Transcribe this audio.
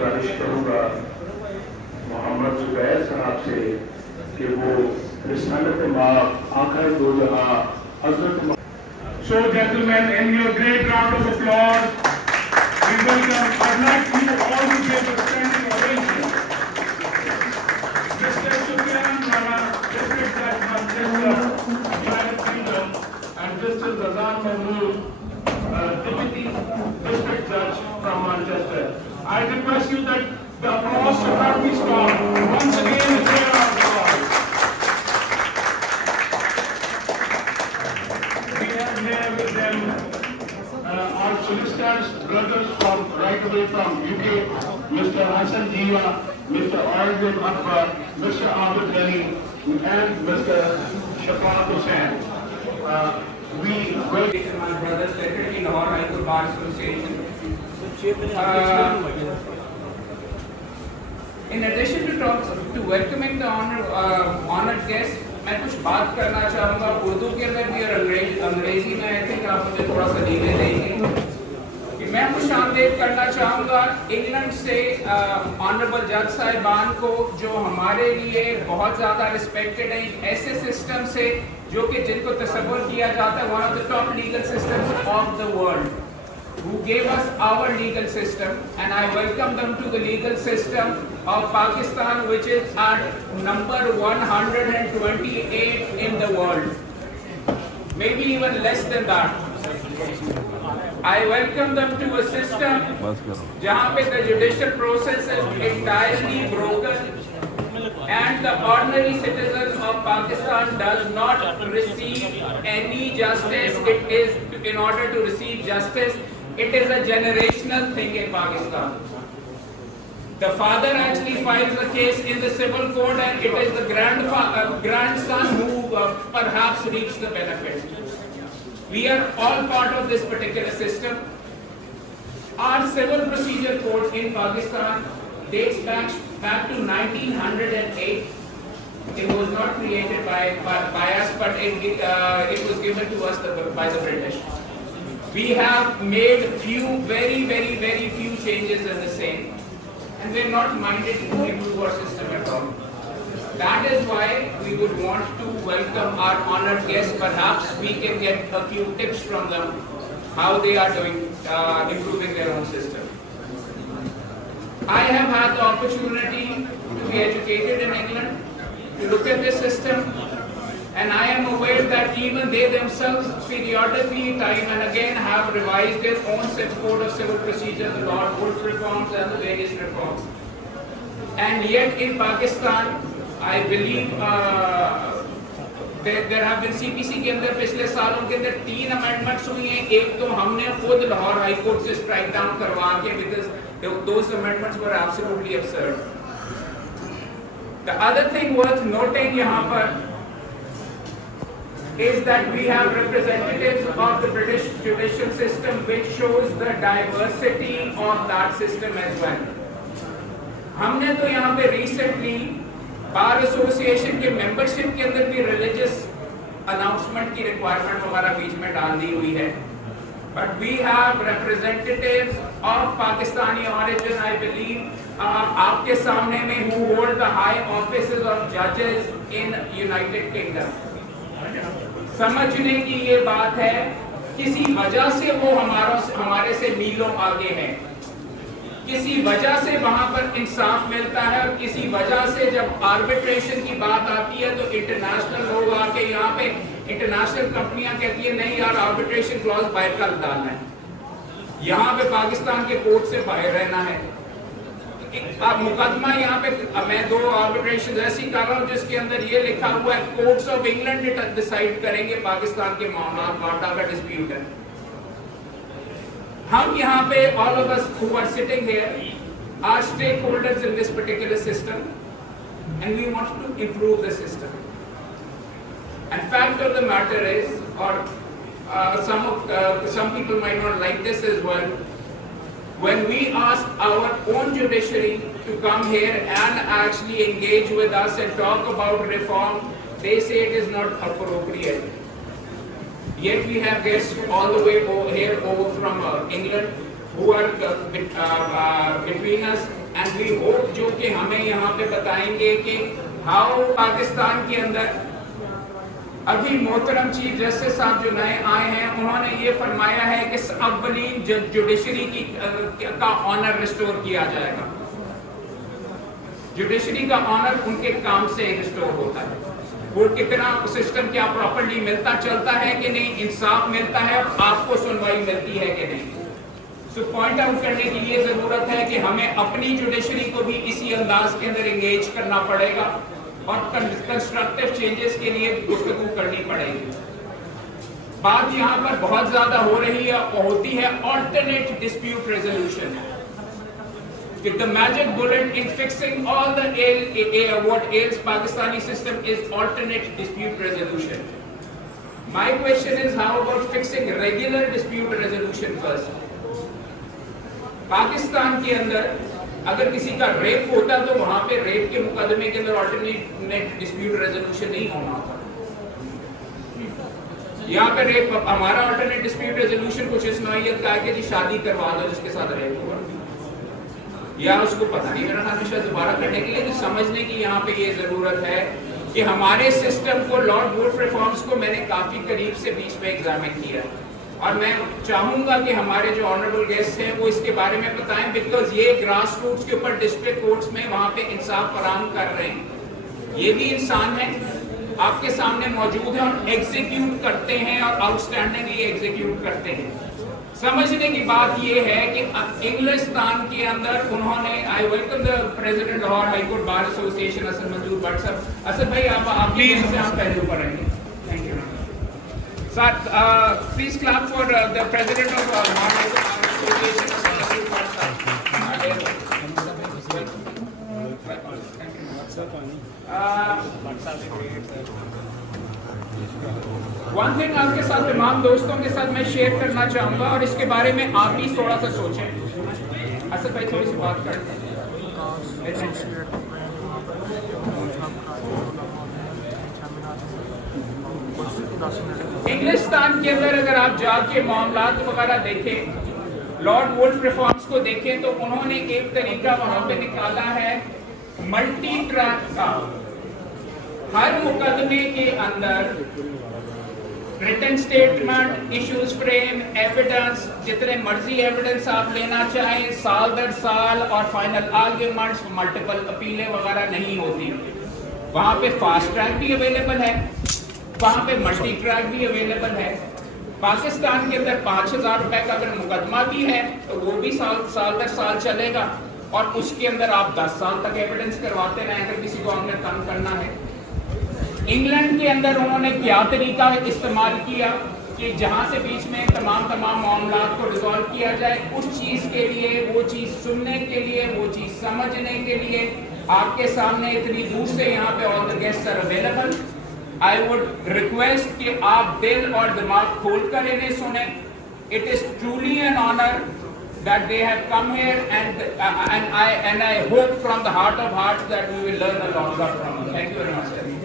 गुजारिश करूँगा मोहम्मद जुबैर साहब से कि वो रिसालत माँ आखिर दो जहां हजरत। So gentlemen, in your great round of applause, we welcome. I'd like you all to give a standing ovation. Mr. Sufyan Rana, District Judge Manchester, United Kingdom, and Mr. Razan Mahmood, Deputy District Judge from Manchester. I request you that the applause should not be stopped. Once again, a clear applause. We have here with them our solicitors, brothers from right away from UK, Mr. Hassan Jiwa, Mr. Arjun Akbar, Mr. Abid Ali, and Mr. Shafaq Hussain. We welcome my brother, Secretary Lahore High Court Bar Association. In addition to welcoming the honored guests, मैं कुछ बात करना चाहूँगा उर्दू के अंदर भी और अंग्रेजी में। आई थिंक आप मुझे थोड़ा सा धीरे देंगे कि मैं खुशामदीद करना चाहूँगा इंग्लैंड से ऑनरेबल जज साहिबान को, जो हमारे लिए बहुत ज़्यादा रिस्पेक्टेड है, एक ऐसे सिस्टम से जो कि जिनको तसव्वुर किया जाता है one of the top legal systems of the world, who gave us our legal system, and I welcome them to the legal system of Pakistan, which is at number 128 in the world, maybe even less than that. I welcome them to a system jahan pe the judicial process is entirely broken and the ordinary citizen of Pakistan does not receive any justice. It is, in order to receive justice, it is a generational thing in Pakistan. The father actually files a case in the civil court and it is the grandson who perhaps reaps the benefit. We are all part of this particular system. Our civil procedure code in Pakistan dates back to 1908. It was not created by us, but it was given to us by the British. We have made very few changes in the same, and we're not minded to improve our system at all. That is why we would want to welcome our honored guests. Perhaps we can get a few tips from them how they are doing, improving their own system. I have had the opportunity to be educated in England, to look at this system, and I am aware that even they themselves periodically, time and again, have revised their own code of civil procedure, the law, Wolf reforms and the various reforms. And yet in Pakistan, I believe there have been CPC के अंदर पिछले सालों के अंदर 3 amendments हुई हैं। एक तो हमने खुद लाहौर हाई कोर्ट से स्ट्राइक डाउन करवा के, because those amendments were absolutely absurd. The other thing worth noting यहाँ पर is that we have representatives of the British judicial system, which shows the diversity of that system as well. हमने तो यहाँ पे recently bar association के मेंबरशिप के अंदर भी रिलीजियस अनाउंसमेंट की रिक्वायरमेंट वगैरह बीच में डाल दी हुई है, but we have representatives of Pakistani origin, I believe आपके सामने में, who hold the high offices of जजेस इन यूनाइटेड किंगडम। समझने की ये बात है, किसी वजह से वो हमारे से मीलों आगे हैं, किसी वजह से वहां पर इंसाफ मिलता है, और किसी वजह से जब आर्बिट्रेशन की बात आती है तो इंटरनेशनल लोग आके यहाँ पे, इंटरनेशनल कंपनियां कहती है नहीं यार आर्बिट्रेशन क्लॉज बाहर कर डालना है, यहाँ पे पाकिस्तान के कोर्ट से बाहर रहना है। मुकदमा यहाँ पे मैं 2 आर्बिट्रेशन ऐसी कर रहा हूँ जिसके अंदर ये लिखा हुआ है कोर्ट्स ऑफ इंग्लैंड डिसाइड करेंगे पाकिस्तान के मामला का डिस्प्यूट है। हम यहाँ पे all of us who are sitting here are stakeholders in this particular system, and we want to improve the system. And fact of the matter is, or some people might not like this as well, when we ask our own judiciary to come here and actually engage with us and talk about reform, they say it is not appropriate. Yet we have guests all the way over from England who are between us, and we hope जो कि हमें यहाँ पे बताएंगे कि हाउ पाकिस्तान के अंदर अभी मोहतरम चीफ जस्टिस साहब जो नए आए हैं उन्होंने ये फरमाया है कि अव्वलीन जुडिशरी का ऑनर रिस्टोर किया जाएगा। जुडिशरी का ऑनर उनके काम से रिस्टोर होता है। वो कितना सिस्टम क्या प्रॉपर्ली मिलता चलता है कि नहीं, इंसाफ मिलता है, आपको सुनवाई मिलती है कि नहीं। सो पॉइंट आउट करने की ये जरूरत है कि हमें अपनी जुडिशरी को भी इसी अंदाज के अंदर एंगेज करना पड़ेगा और कंस्ट्रक्टिव चेंजेस के लिए गुफ्तगू करनी पड़ेगी। बात यहाँ पर बहुत ज्यादा हो रही है होती है alternate dispute resolution. The magic bullet in fixing all the what ails Pakistani system is alternate dispute resolution. My question is, how about fixing regular dispute resolution first? Pakistan के अंदर अगर किसी का रेप होता तो वहां पे रेप के मुकदमे के अंदर ऑल्टरनेट डिस्प्यूट रेजोल्यूशन नहीं होना होता। यहाँ पे रेप हमारा ऑल्टरनेट डिस्प्यूट रेजोल्यूशन कुछ इस नौइयत का है कि जी शादी करवा दो जिसके साथ रेप हुआ, या उसको पता नहीं मेरा हमेशा दोबारा करने के लिए। तो समझने की यहाँ पे ये जरूरत है कि हमारे सिस्टम को, लॉर्ड वुल्फ रिफॉर्म्स को मैंने काफी करीब से बीच में एग्जामिन किया और मैं चाहूंगा कि हमारे जो ऑनरेबल गेस्ट हैं वो इसके बारे में बताएं, बिकॉज ये ग्रास रूट्स के ऊपर डिस्ट्रिक्ट कोर्ट्स में वहां पे इंसाफ फराहम कर रहे हैं। ये भी इंसान है, आपके सामने मौजूद है और एग्जीक्यूट करते हैं और आउटस्टैंडिंगली एग्जीक्यूट करते हैं। समझने की बात यह है कि इंग्लिस्तान के अंदर उन्होंने, I welcome the president Lahore high court bar association Asad मंजूर भट्ट साहब। असद भाई आप प्लीज से आप पहले ऊपर आएंगे। Thank you sir. Please clap for the president of Lahore high court bar association Asad मंजूर भट्ट साहब। वन थिंग आपके साथ, तमाम दोस्तों के साथ मैं शेयर करना चाहूंगा और इसके बारे में आप भी थोड़ा सा सोचें। असद भाई थोड़ी सी बात करते हैं। इंग्लिस्तान के अंदर अगर आप जाके मामलात वगैरह देखें, लॉर्ड वुल्फ रिफॉर्म्स को देखें, तो उन्होंने एक तरीका वहां पे निकाला है मल्टी ट्रैक का। हर मुकदमे के अंदर written statement, issues frame, evidence, जितने मर्जी एविडेंस आप लेना चाहें, साल दर साल, और फाइनल आर्ग्यूमेंट्स, मल्टीपल अपीलें वगैरह नहीं होती। वहां पे फास्ट ट्रैक भी अवेलेबल है, वहां पे मल्टी ट्रैक भी अवेलेबल है। पाकिस्तान के अंदर 5,000 रुपए का अगर मुकदमा भी है तो वो भी साल दर साल चलेगा और उसके अंदर आप 10 साल तक एविडेंस करवाते रहें अगर किसी को हमने तंग करना है। इंग्लैंड के अंदर उन्होंने क्या तरीका इस्तेमाल किया कि जहां से बीच में तमाम मामला को रिजॉल्व किया जाए, उस चीज के लिए, वो चीज सुनने के लिए, वो चीज समझने के लिए आपके सामने इतनी दूर से यहाँ पे all the guests are available. I would request कि आप दिल और दिमाग खोल कर इन्हें सुने। It is truly an honour that they have come here, and I hope from the heart of hearts that we will learn a lot from you. Thank you very much.